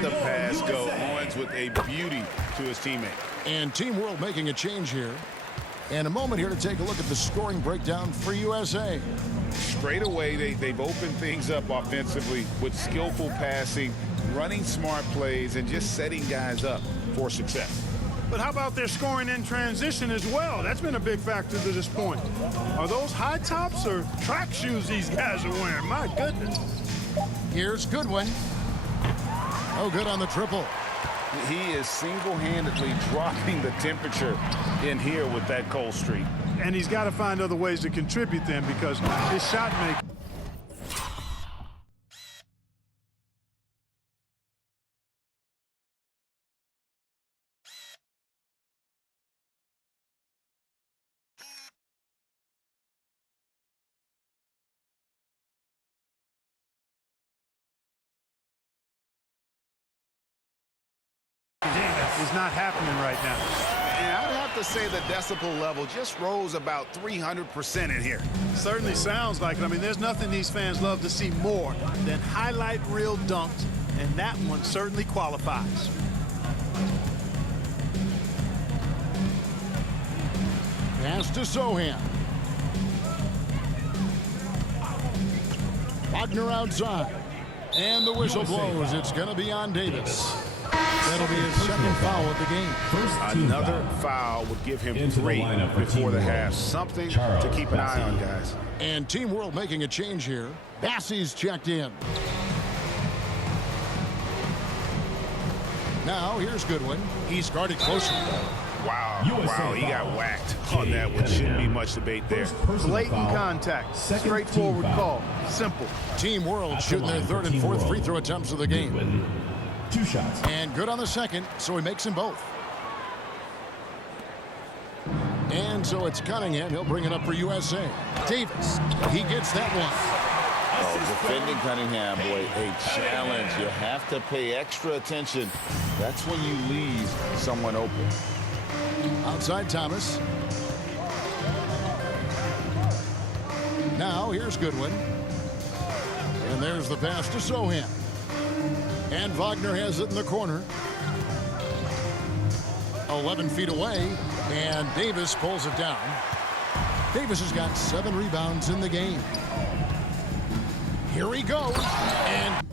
the pass go. Owens with a beauty to his teammate. And Team World making a change here. And a moment here to take a look at the scoring breakdown for USA. Straight away, they've opened things up offensively with skillful passing, running smart plays, and just setting guys up for success. But how about their scoring in transition as well? That's been a big factor to this point. Are those high tops or track shoes these guys are wearing? My goodness. Here's Goodwin. Oh, good on the triple. He is single-handedly dropping the temperature in here with that cold streak. And he's got to find other ways to contribute then, because his shot making. Is not happening right now. And I'd have to say the decibel level just rose about 300% in here. Certainly sounds like it. I mean, there's nothing these fans love to see more than highlight reel dunks, and that one certainly qualifies. Pass to Sohan. Wagner outside. And the whistle blows. It's going to be on Davis. That'll be his second foul of the game. Another foul would give him 3 before the half. Something to keep an eye on, guys. And Team World making a change here. Bassey's checked in. Now here's Goodwin. He's guarded closely. Wow, he got whacked on that one. Shouldn't be much debate there. Blatant contact. Straightforward call. Simple. Team World shooting their third and fourth free throw attempts of the game. 2 shots. And good on the second, so he makes them both. And so it's Cunningham. He'll bring it up for USA. Davis, he gets that one. Oh, defending Cunningham, boy, a challenge. You have to pay extra attention. That's when you leave someone open. Outside Thomas. Now here's Goodwin. And there's the pass to Sohan. And Wagner has it in the corner. 11 feet away, and Davis pulls it down. Davis has got 7 rebounds in the game. Here he goes, and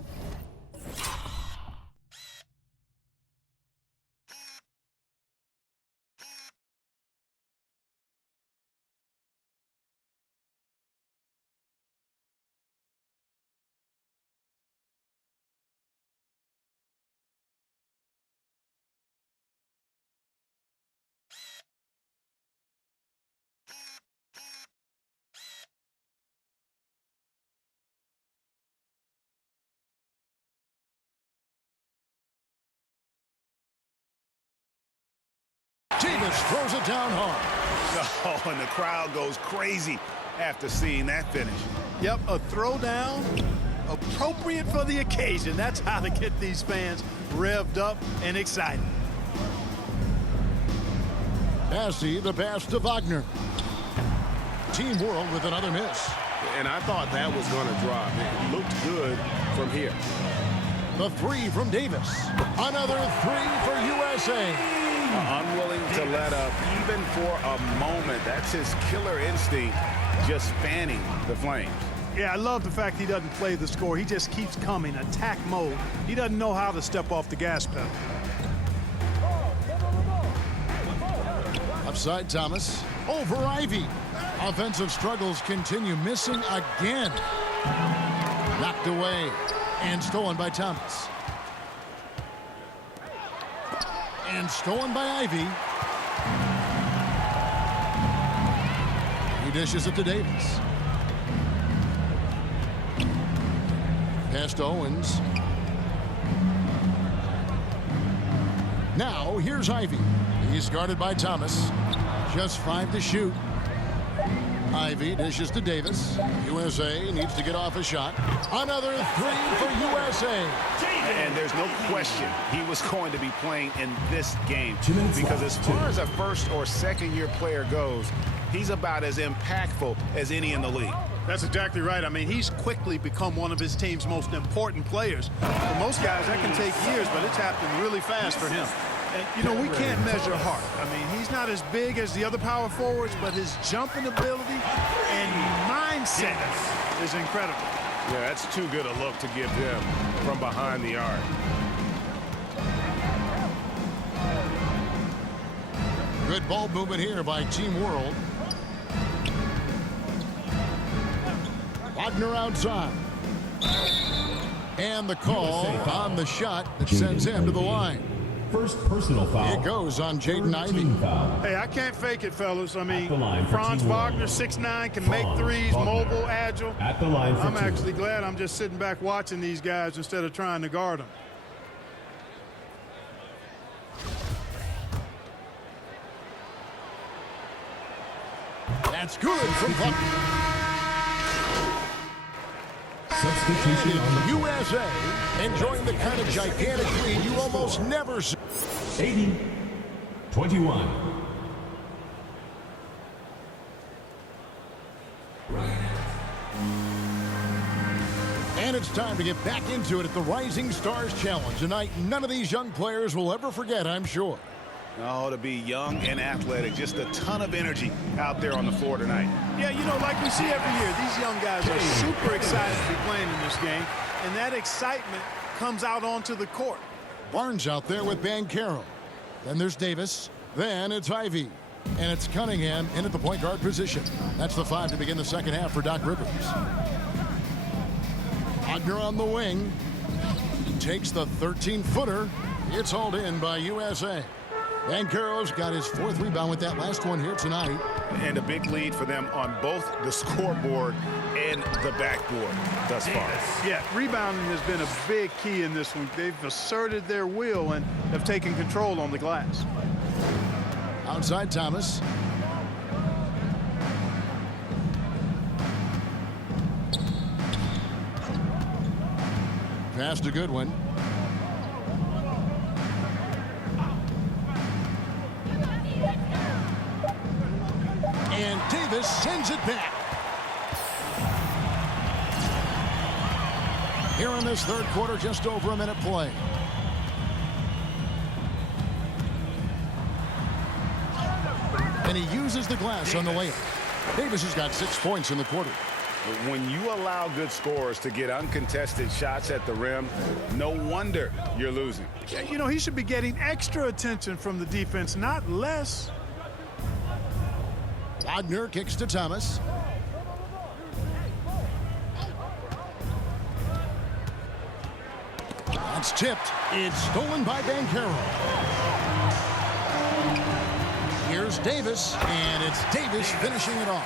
Davis throws it down hard. Oh, and the crowd goes crazy after seeing that finish. Yep, a throwdown appropriate for the occasion. That's how to get these fans revved up and excited. Bassey, the pass to Wagner. Team World with another miss. And I thought that was going to drop. It looked good from here. The 3 from Davis. Another 3 for USA. Unwilling to let up even for a moment. That's his killer instinct, just fanning the flames. Yeah, I love the fact he doesn't play the score. He just keeps coming, attack mode. He doesn't know how to step off the gas pedal. Upside Thomas. Over Ivy. Offensive struggles continue. Missing again. Knocked away and stolen by Thomas. And stolen by Ivy. He dishes it to Davis. Pass to Owens. Now here's Ivy. He's guarded by Thomas. Just 5 to shoot. Ivy dishes to Davis. USA needs to get off a shot. Another 3 for USA. And there's no question he was going to be playing in this game, because as far as a first or second year player goes, he's about as impactful as any in the league. That's exactly right. I mean, he's quickly become one of his team's most important players. For most guys, that can take years, but it's happened really fast for him. And, you know, we can't measure heart. I mean, he's not as big as the other power forwards, but his jumping ability and mindset is incredible. Yeah, that's too good a look to give them from behind the arc. Good ball movement here by Team World. Wagner outside. And the call on the shot that sends him to the line. First personal foul. It goes on Jaden Ivey. Hey, I can't fake it, fellas. I mean, line for Franz Team Wagner, World. 6'9", can make threes, Wagner. mobile, agile. At the line for I'm two. actually glad I'm just sitting back watching these guys instead of trying to guard them. That's good from Wagner. Substitution on the USA enjoying the kind of gigantic lead you almost never see. 80-21. And it's time to get back into it at the Rising Stars Challenge. A night none of these young players will ever forget, I'm sure. Oh, to be young and athletic, just a ton of energy out there on the floor tonight. Yeah, you know, like we see every year, these young guys are super excited to be playing in this game, and that excitement comes out onto the court. Barnes out there with Banchero. Then there's Davis. Then it's Ivey. And it's Cunningham in at the point guard position. That's the 5 to begin the second half for Doc Rivers. Wagner on the wing. Takes the 13-footer. It's hauled in by USA. Banchero's got his 4th rebound with that last one here tonight. And a big lead for them on both the scoreboard and the backboard thus far. Yeah, rebounding has been a big key in this one. They've asserted their will and have taken control on the glass. Outside Thomas. Pass to Goodwin. And Davis sends it back. Here in this third quarter, just over a minute play. And he uses the glass on the layup. Davis has got 6 points in the quarter. When you allow good scorers to get uncontested shots at the rim, no wonder you're losing. Yeah, you know, he should be getting extra attention from the defense, not less. Wagner kicks to Thomas. That's tipped. It's stolen by Banchero. Here's Davis, and it's Davis finishing it off.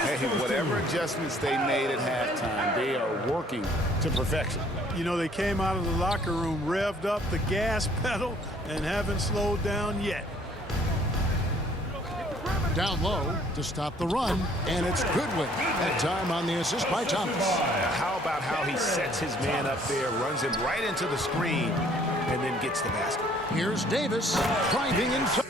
Hey, whatever adjustments they made at halftime, they are working to perfection. You know, they came out of the locker room, revved up the gas pedal, and haven't slowed down yet. Down low to stop the run, and it's Goodwin. That time on the assist by Thomas. How about how he sets his man up there, runs him right into the screen, and then gets the basket. Here's Davis driving inside.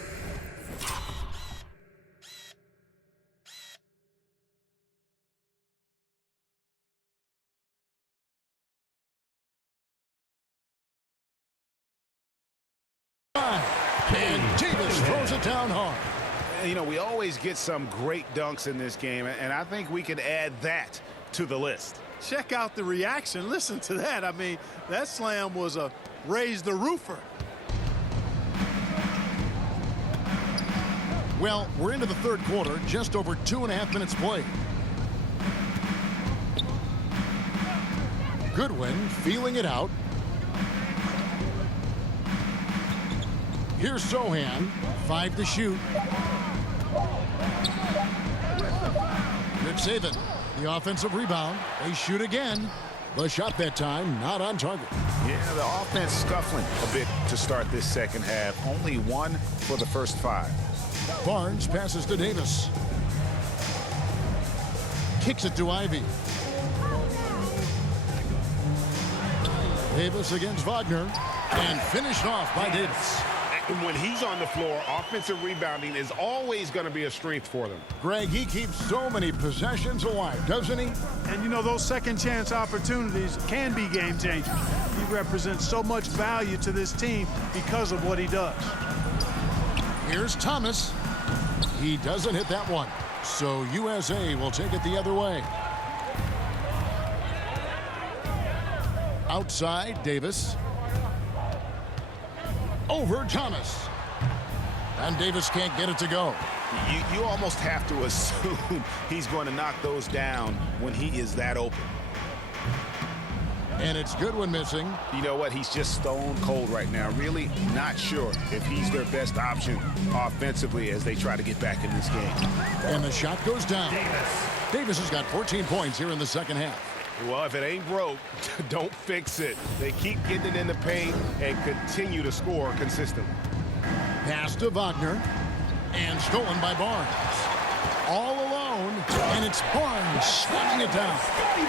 And Davis throws it down hard. You know, we always get some great dunks in this game, and I think we can add that to the list. Check out the reaction. Listen to that. I mean, that slam was a raise the roofer. Well, we're into the third quarter, just over 2.5 minutes played. Goodwin feeling it out. Here's Sohan, 5 to shoot. Good saving. The offensive rebound. They shoot again. The shot that time not on target. Yeah, the offense scuffling a bit to start this second half. Only 1 for the first 5. Barnes passes to Davis. Kicks it to Ivey. Davis against Wagner. And finished off by Davis. And when he's on the floor, offensive rebounding is always going to be a strength for them. Greg, he keeps so many possessions alive, doesn't he? And, you know, those second chance opportunities can be game changers. He represents so much value to this team because of what he does. Here's Thomas. He doesn't hit that one. So USA will take it the other way. Outside, Davis. Over Thomas. And Davis can't get it to go. You almost have to assume he's going to knock those down when he is that open. And it's Goodwin missing. You know what? He's just stone cold right now. Really not sure if he's their best option offensively as they try to get back in this game. And the shot goes down. Davis has got 14 points here in the second half. Well, if it ain't broke, don't fix it. They keep getting it in the paint and continue to score consistently. Pass to Wagner. And stolen by Barnes. All alone. And it's Barnes slamming it down.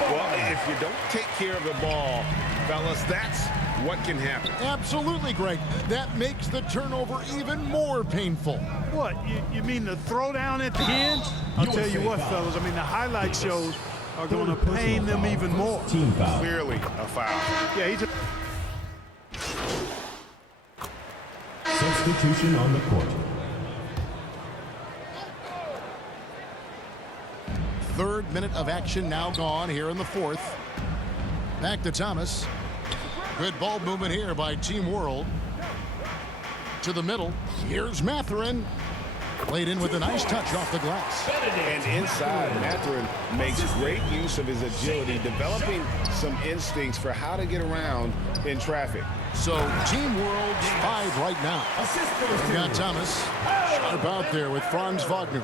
Well, if you don't take care of the ball, fellas, that's what can happen. Absolutely, Greg. That makes the turnover even more painful. What, you mean the throwdown at the end? I'll tell you what, fellas, I mean, the highlight shows are going to pain them even more. Team foul. Clearly a foul. Yeah, he's a Substitution on the court. Third minute of action now gone here in the fourth. Back to Thomas. Good ball movement here by Team World. To the middle. Here's Mathurin. Played in with a nice touch off the glass. And inside, Mathurin makes great use of his agility, developing some instincts for how to get around in traffic. So Team World's 5 right now. We got Thomas sharp out there with Franz Wagner.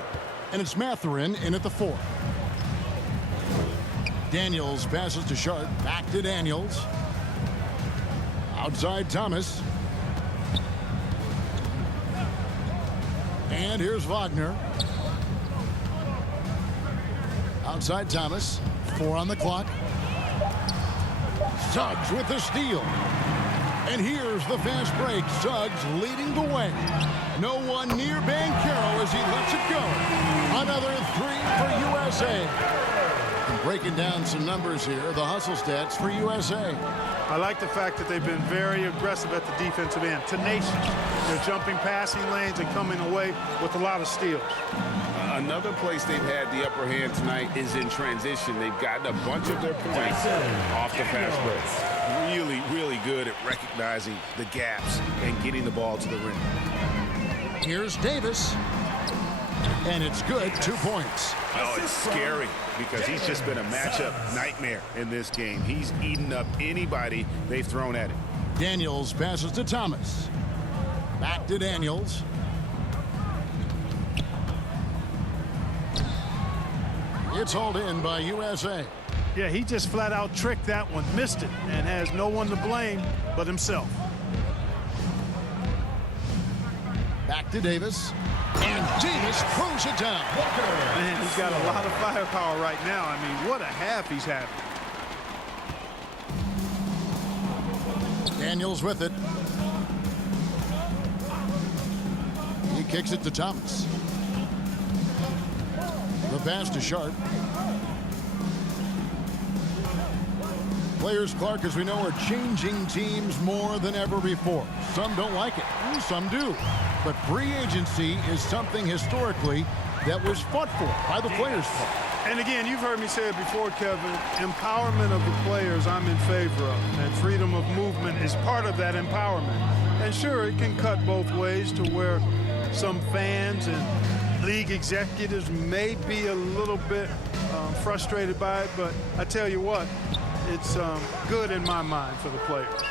And it's Mathurin in at the 4. Daniels passes to Sharp. Back to Daniels. Outside Thomas. And here's Wagner. Outside Thomas. 4 on the clock. Suggs with the steal. And here's the fast break. Suggs leading the way. No one near Banchero as he lets it go. Another 3 for USA. And breaking down some numbers here, the hustle stats for USA. I like the fact that they've been very aggressive at the defensive end. Tenacious. They're jumping passing lanes and coming away with a lot of steals. Another place they've had the upper hand tonight is in transition. They've gotten a bunch of their points off the fast break. Really, really good at recognizing the gaps and getting the ball to the rim. Here's Davis. And it's good. 2 points. Oh, it's scary because he's just been a matchup nightmare in this game. He's eaten up anybody they've thrown at him. Daniels passes to Thomas. Back to Daniels. It's hauled in by USA. Yeah, he just flat out tricked that one, missed it, and has no one to blame but himself. Back to Davis. And Davis throws it down. Man, he's got a lot of firepower right now. I mean, what a half he's having. Daniels with it. He kicks it to Thomas. The pass to Sharp. Players, Clark, as we know, are changing teams more than ever before. Some don't like it, some do. But free agency is something historically that was fought for by the players' part. And again, you've heard me say it before, Kevin, empowerment of the players I'm in favor of. And freedom of movement is part of that empowerment. And sure, it can cut both ways to where some fans and league executives may be a little bit frustrated by it. But I tell you what, it's good in my mind for the players.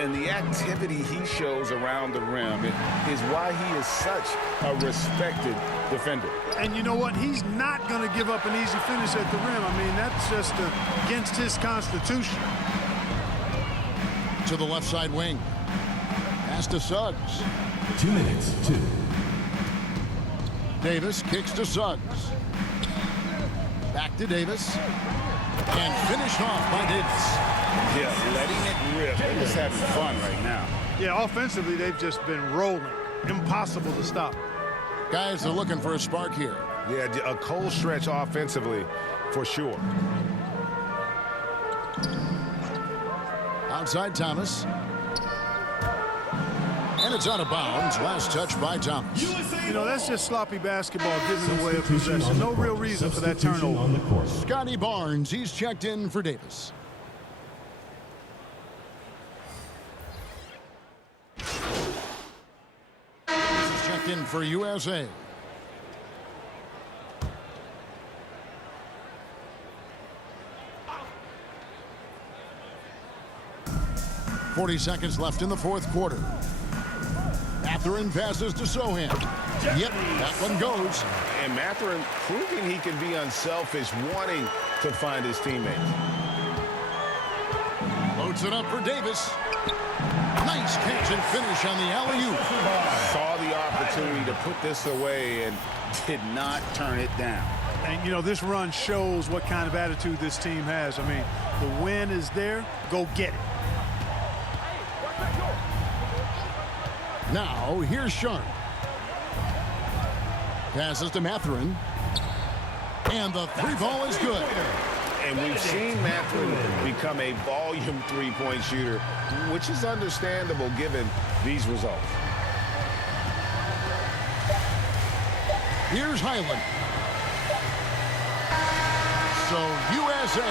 And the activity he shows around the rim is why he is such a respected defender. And you know what? He's not going to give up an easy finish at the rim. I mean, that's just against his constitution. To the left side wing. Pass to Suggs. 2 minutes, 2. Davis kicks to Suggs. Back to Davis. And finished off by Davis. Yeah, letting it rip. They're just having fun right now. Yeah, offensively, they've just been rolling. Impossible to stop. Guys are looking for a spark here. Yeah, a cold stretch offensively for sure. Outside Thomas. And it's out of bounds. Last touch by Thomas. You know, that's just sloppy basketball giving away a possession. No real reason for that turnover. On the court. Scotty Barnes, he's checked in for Davis. He's checked in for USA. .40 seconds left in the fourth quarter. Mathurin passes to Sohan. Yep, that one goes. And Mathurin proving he can be unselfish, wanting to find his teammates. Loads it up for Davis. Nice catch and finish on the alley-oop. Saw the opportunity to put this away and did not turn it down. And, you know, this run shows what kind of attitude this team has. I mean, the win is there. Go get it. Now, here's Sharp. Passes to Mathurin. And the three ball is good. And we've seen Mathurin become a volume three-point shooter, which is understandable given these results. Here's Highland. So USA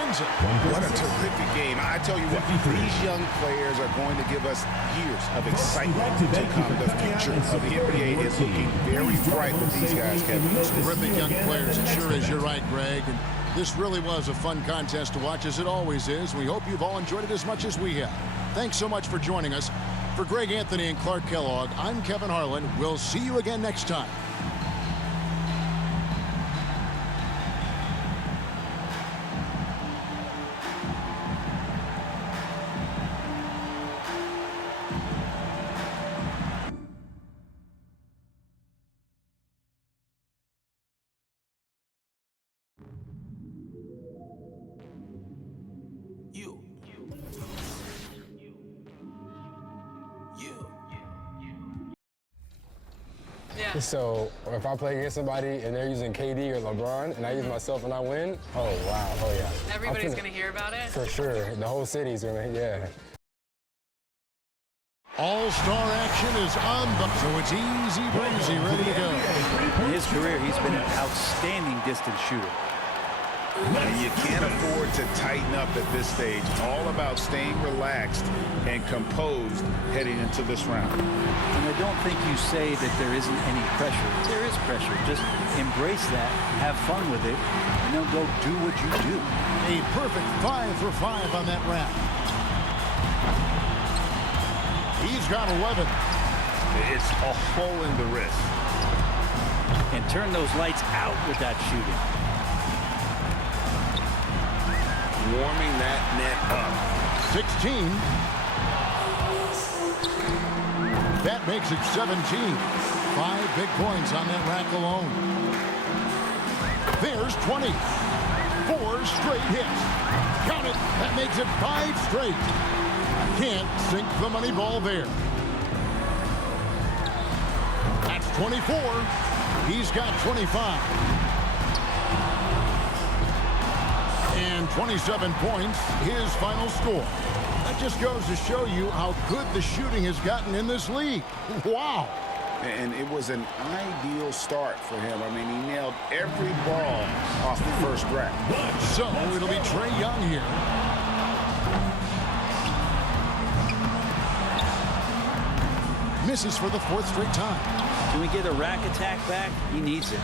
wins it. What a terrific game. I tell you what, these young players are going to give us years of excitement to come. The future of the NBA is looking very bright with these guys, Kevin. Terrific young players, it sure is. You're right, Greg. And this really was a fun contest to watch, as it always is. We hope you've all enjoyed it as much as we have. Thanks so much for joining us. For Greg Anthony and Clark Kellogg, I'm Kevin Harlan. We'll see you again next time. So if I play against somebody and they're using KD or LeBron and I use myself and I win, oh wow, oh yeah. Everybody's gonna hear about it? For sure, the whole city's gonna, yeah. All-star action is on, so it's easy breezy, ready to go. In his career, he's been an outstanding distance shooter. And you can't afford to tighten up at this stage. All about staying relaxed and composed heading into this round. And I don't think you say that there isn't any pressure. There is pressure. Just embrace that, have fun with it, and then go do what you do. A perfect 5 for 5 on that round. He's got 11. It's a hole in the wrist. And turn those lights out with that shooting. Warming that net up. 16. That makes it 17. 5 big points on that rack alone. There's 20. 4 straight hits. Count it. That makes it 5 straight. Can't sink the money ball there. That's 24. He's got 25. And 27 points, his final score. That just goes to show you how good the shooting has gotten in this league. Wow. And it was an ideal start for him. I mean, he nailed every ball off the first rack. So it'll be Trae Young here. Misses for the 4th straight time. Can we get a rack attack back? He needs it.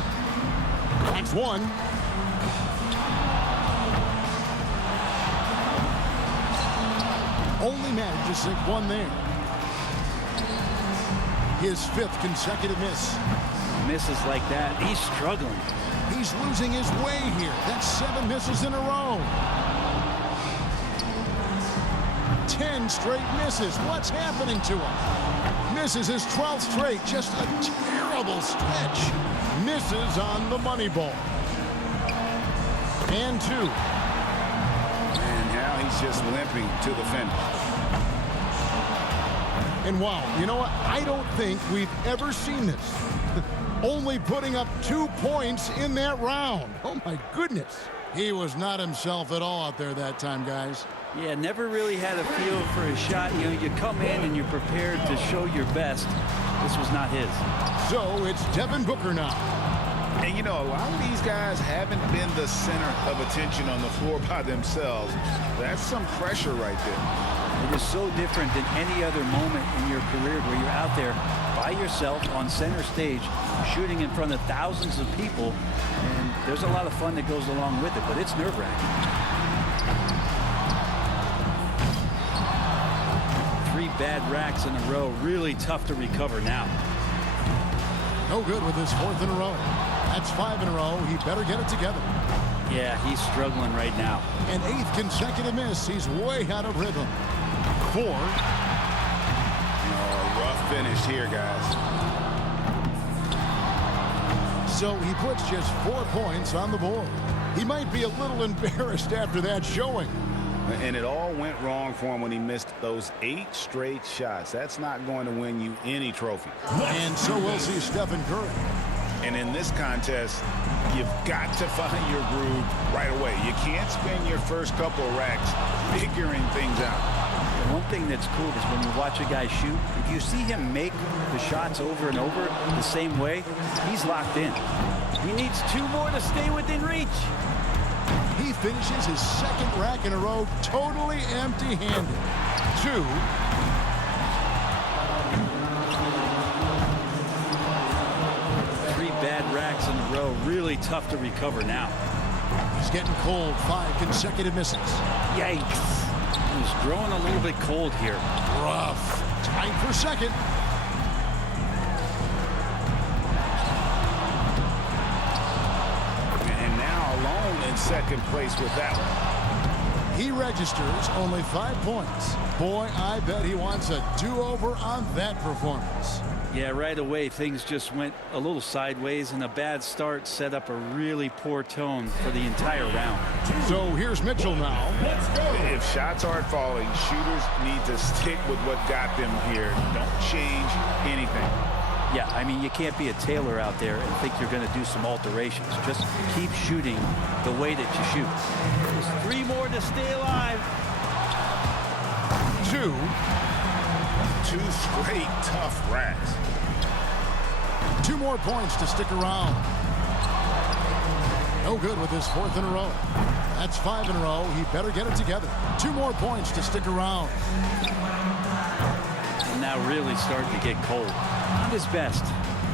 That's one. Only managed to sink one there. His 5th consecutive miss. Misses like that, he's struggling. He's losing his way here. That's 7 misses in a row. 10 straight misses. What's happening to him? Misses his 12th straight. Just a terrible stretch. Misses on the money ball. And 2. And now he's just limping to the finish. And wow, you know what? I don't think we've ever seen this. Only putting up 2 points in that round. Oh, my goodness. He was not himself at all out there that time, guys. Yeah, never really had a feel for his shot. You know, you come in and you're prepared to show your best. This was not his. So it's Devin Booker now. And, you know, a lot of these guys haven't been the center of attention on the floor by themselves. That's some pressure right there. It is so different than any other moment in your career where you're out there by yourself on center stage, shooting in front of thousands of people. And there's a lot of fun that goes along with it, but it's nerve-wracking. 3 bad racks in a row, really tough to recover now. No good with his 4th in a row. That's 5 in a row. He better get it together. Yeah, he's struggling right now. An 8th consecutive miss. He's way out of rhythm. 4. Oh, rough finish here, guys. So he puts just 4 points on the board. He might be a little embarrassed after that showing. And it all went wrong for him when he missed those 8 straight shots. That's not going to win you any trophy. And so we'll see Stephen Curry. And in this contest, you've got to find your groove right away. You can't spend your first couple of racks figuring things out. And one thing that's cool is when you watch a guy shoot, if you see him make the shots over and over the same way, he's locked in. He needs 2 more to stay within reach. He finishes his 2nd rack in a row totally empty-handed. 2. 3 bad racks in a row, really tough to recover now. He's getting cold. 5 consecutive misses. Yikes. He's growing a little bit cold here. Rough. Tied for 2nd. And now alone in 2nd place with that one. He registers only 5 points. Boy, I bet he wants a do-over on that performance. Yeah, right away things just went a little sideways, and a bad start set up a really poor tone for the entire round. So here's Mitchell now. If shots aren't falling, shooters need to stick with what got them here. Don't change anything. Yeah, I mean, you can't be a tailor out there and think you're going to do some alterations. Just keep shooting the way that you shoot. There's 3 more to stay alive. 2. 2 straight tough racks. 2 more points to stick around. No good with his 4th in a row. That's 5 in a row. He better get it together. 2 more points to stick around. And now really starting to get cold. Not his best.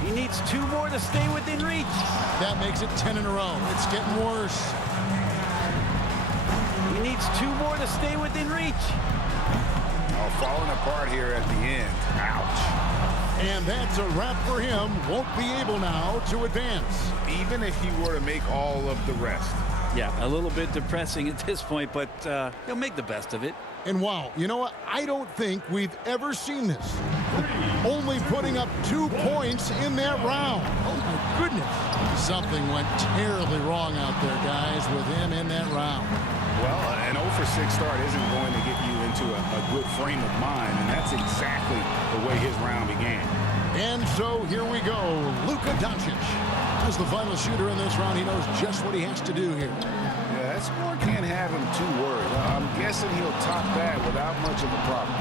He needs 2 more to stay within reach. That makes it 10 in a row. It's getting worse. He needs 2 more to stay within reach. Oh, falling apart here at the end. Ouch. And that's a wrap for him. Won't be able now to advance. Even if he were to make all of the rest. Yeah, a little bit depressing at this point, but he'll make the best of it. And wow, you know what? I don't think we've ever seen this. Only putting up 2 points in that round. Oh, my goodness. Something went terribly wrong out there, guys, with him in that round. Well, an 0 for 6 start isn't going to get you into a good frame of mind, and that's exactly the way his round began. And so here we go. Luka Doncic. As the final shooter in this round, he knows just what he has to do here. Yeah, that score can't have him too worried. I'm guessing he'll top that without much of a problem.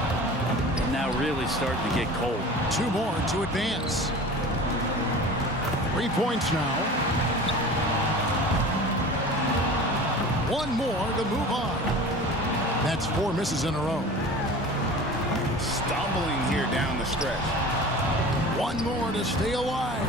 And now really starting to get cold. 2 more to advance. 3 points now. 1 more to move on. That's 4 misses in a row. Stumbling here down the stretch. 1 more to stay alive.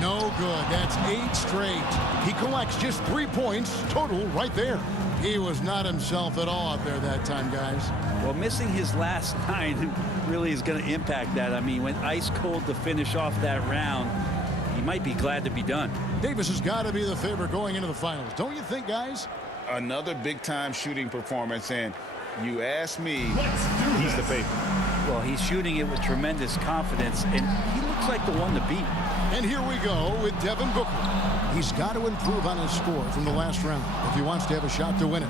No good. That's 8 straight. He collects just 3 points total right there. He was not himself at all out there that time, guys. Well, missing his last 9 really is going to impact that. I mean, when ice cold to finish off that round, he might be glad to be done. Davis has got to be the favorite going into the finals. Don't you think, guys? Another big-time shooting performance, and you ask me, he's the favorite. Well, he's shooting it with tremendous confidence, and he looks like the one to beat. And here we go with Devin Booker. He's got to improve on his score from the last round if he wants to have a shot to win it.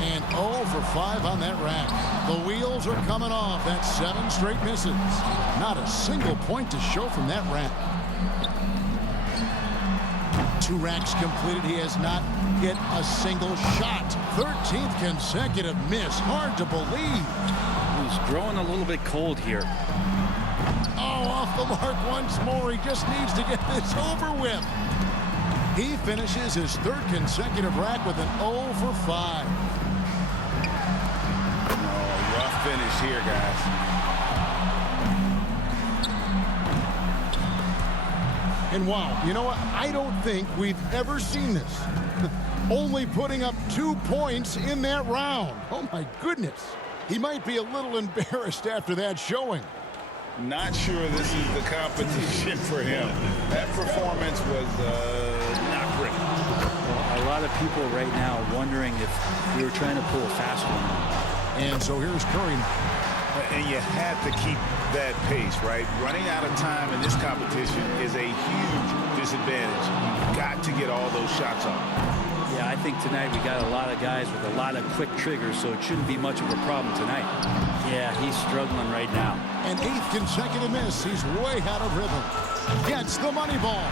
And 0 for 5 on that rack. The wheels are coming off. That's 7 straight misses. Not a single point to show from that rack. 2 racks completed. He has not hit a single shot. 13th consecutive miss. Hard to believe. He's growing a little bit cold here. Oh, off the mark once more. He just needs to get this over with. He finishes his 3rd consecutive rack with an 0 for 5. Rough finish here, guys. And wow, you know what? I don't think we've ever seen this. Only putting up 2 points in that round. Oh my goodness. He might be a little embarrassed after that showing. Not sure this is the competition for him. That performance was not pretty. Well, a lot of people right now wondering if we were trying to pull a fast one. And so here's Curry. And you have to keep that pace, right? Running out of time in this competition is a huge disadvantage. You've got to get all those shots off. Yeah, I think tonight we got a lot of guys with a lot of quick triggers, so it shouldn't be much of a problem tonight. Yeah, he's struggling right now. An 8th consecutive miss. He's way out of rhythm. Gets the money ball.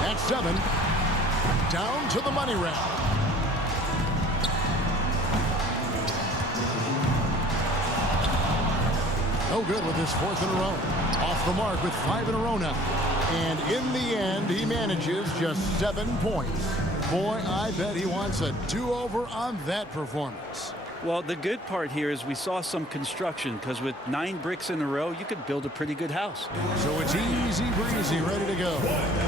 That's 7. Down to the money rack. No good with his 4th in a row. Off the mark with 5 in a row now. And in the end, he manages just 7 points. Boy, I bet he wants a do-over on that performance. Well, the good part here is we saw some construction, because with 9 bricks in a row, you could build a pretty good house. So it's easy breezy, ready to go.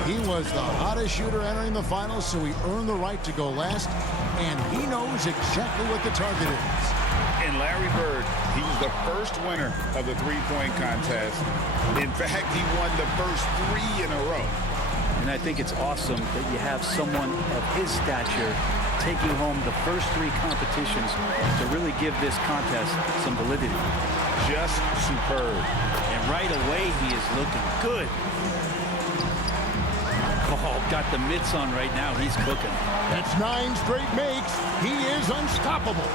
He was the hottest shooter entering the finals, so he earned the right to go last, and he knows exactly what the target is. And Larry Bird, he's the first winner of the three-point contest. In fact, he won the first 3 in a row. And I think it's awesome that you have someone of his stature taking home the first 3 competitions to really give this contest some validity. Just superb. And right away, he is looking good. Oh, got the mitts on right now. He's cooking. That's 9 straight makes. He is unstoppable.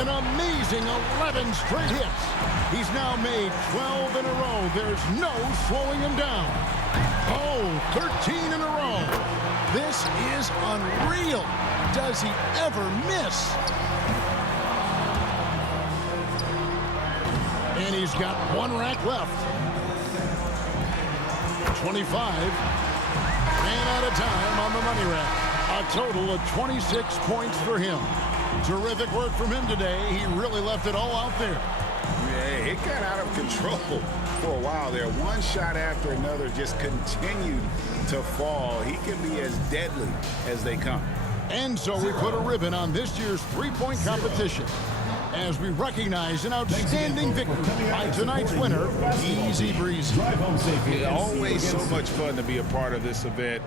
An amazing 11 straight hits. He's now made 12 in a row. There's no slowing him down. Oh, 13 in a row. This is unreal. Does he ever miss? And he's got 1 rack left. 25. Ran out of time on the money rack. A total of 26 points for him. Terrific work from him today. He really left it all out there. Yeah, it got out of control for a while there. One shot after another just continued to fall. He can be as deadly as they come. And so we put a ribbon on this year's three-point competition as we recognize an outstanding victory by tonight's winner, Easy Breezy. Always so much fun to be a part of this event.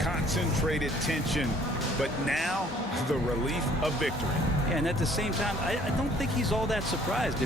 Concentrated tension, but now the relief of victory. And at the same time, I don't think he's all that surprised.